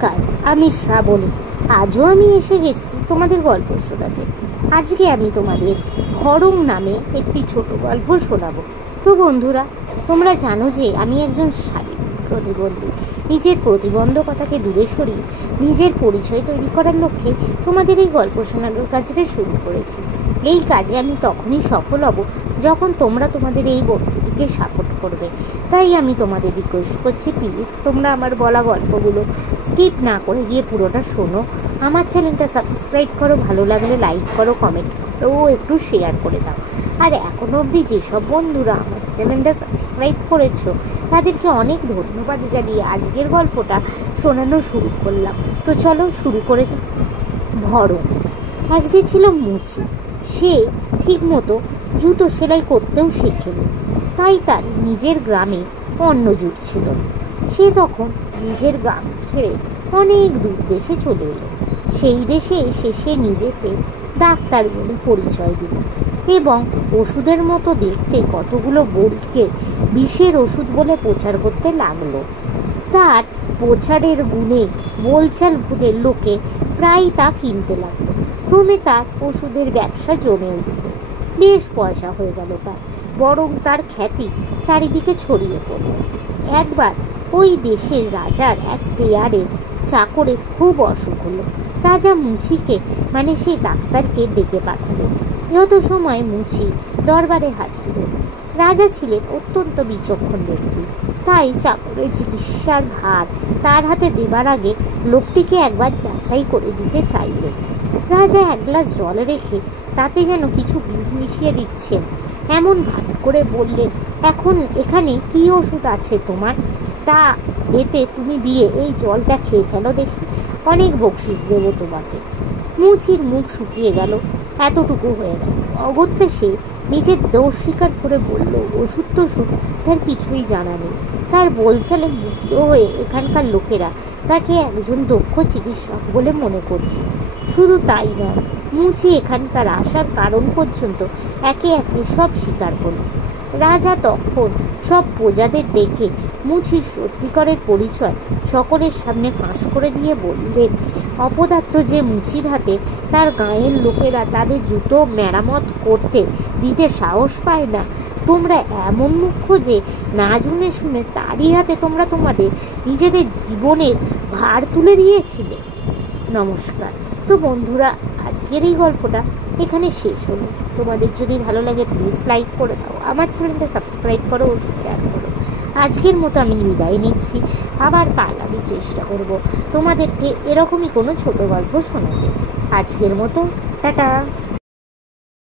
নমস্কার, আমি শ্রাবণী। আজও আমি এসে গেছি তোমাদের গল্প শোনাতে। আজকে আমি তোমাদের ভরং নামে একটি ছোট গল্প শোনাবো। তো বন্ধুরা, তোমরা জানো যে আমি একজন শারীরিক প্রতিবন্ধী। নিজের প্রতিবন্ধকতাকে দূরে সরিয়ে নিজের পরিচয় তৈরি করার লক্ষ্যে তোমাদের এই গল্প শোনানোর কাজটা শুরু করেছি। এই কাজে আমি তখনই সফল হব যখন তোমরা তোমাদের এই বন্ধুটিকে সাপোর্ট করবে। তাই আমি তোমাদের রিকোয়েস্ট করছি, প্লিজ তোমরা আমার বলা গল্পগুলো স্কিপ না করে গিয়ে পুরোটা শোনো। আমার চ্যানেলটা সাবস্ক্রাইব করো, ভালো লাগলে লাইক করো, কমেন্ট করো ও একটু শেয়ার করে দাও। আর এখনও অবধি যেসব বন্ধুরা আমার চ্যানেলটা সাবস্ক্রাইব করেছো তাদেরকে অনেক ধন্যবাদ জানিয়ে আজকের গল্পটা শোনানো শুরু করলাম। তো চলো শুরু করে দিই। ভরং। এক যে ছিল মুচি, সে ঠিকমতো জুতো সেলাই করতেও শেখেনি, তাই তার নিজের গ্রামে অন্য জুট ছিল না। সে তখন নিজের গ্রাম ছেড়ে অনেক দূর দেশে চলে এলো। সেই দেশে এসে সে নিজেকে ডাক্তার বলে পরিচয় দিল এবং ওষুধের মতো দেখতে কতগুলো বড়িকে বিষের ওষুধ বলে প্রচার করতে লাগলো। তার প্রচারের গুণে বোলচাল ভুলের লোকে প্রায় তা কিনতে লাগলো। ক্রমে তার ওষুধের ব্যবসা জমে উঠল। বেশ পয়সা হয়ে গেল তার, বরং তার খ্যাতি চারিদিকে ছড়িয়ে পড়ল। একবার ওই দেশের রাজার এক পেয়ারের চাকরের খুব অসুখ হলো। রাজা মুচিকে মানে সেই ডাক্তারকে ডেকে পাঠালেন। যত সময় মুচি দরবারে হাজির হল। রাজা ছিলেন অত্যন্ত বিচক্ষণ ব্যক্তি, তাই চাকরের চিকিৎসার ভার তার হাতে দেবার আগে লোকটিকে একবার যাচাই করে দিতে চাইলেন। রাজা এক গ্লাস জল রেখে তাতে যেন কিছু বিষ মিশিয়ে দিচ্ছেন এমন ভান করে বললেন, এখন এখানে কী ওষুধ আছে তোমার, তা এতে তুমি দিয়ে এই জলটা খেয়ে ফেলো দেখি, অনেক বকশিস দেব তোমাকে। মুচির মুখ শুকিয়ে গেল, এতটুকু হয়ে গেল। অগত্যা সে নিজের দোষ স্বীকার করে বলল, ওষুধ টষুধ তার কিছুই জানা নেই। তার বলচালে মুগ্ধ হয়ে এখানকার লোকেরা তাকে একজন দক্ষ চিকিৎসক বলে মনে করছে। শুধু তাই নয়, মুচি এখানকার আসার কারণ পর্যন্ত একে একে সব স্বীকার করল। রাজা তখন সব প্রজাদের ডেকে মুচির সত্যিকারের পরিচয় সকলের সামনে ফাঁস করে দিয়ে বললেন, অপদার্থ যে মুচির হাতে তার গাঁয়ের লোকেরা তাদের জুতো মেরামত করতে দিতে সাহস পায় না, তোমরা এমন মুখ্য যে না জুনে শুনে তারই হাতে তোমরা তোমাদের নিজেদের জীবনের ভার তুলে দিয়েছিলে। নমস্কার। তো বন্ধুরা, আজকের এই গল্পটা এখানে শেষ হলো। তোমাদের যদি ভালো লাগে প্লিজ লাইক করে দাও, আমার চ্যানেলটা সাবস্ক্রাইব করো ও শেয়ার করো। আজকের মতো আমি বিদায় নিচ্ছি। আবার কাল আমি চেষ্টা করব তোমাদেরকে এরকমই কোনো ছোট গল্প শোনাতে। আজকের মতো টাটা।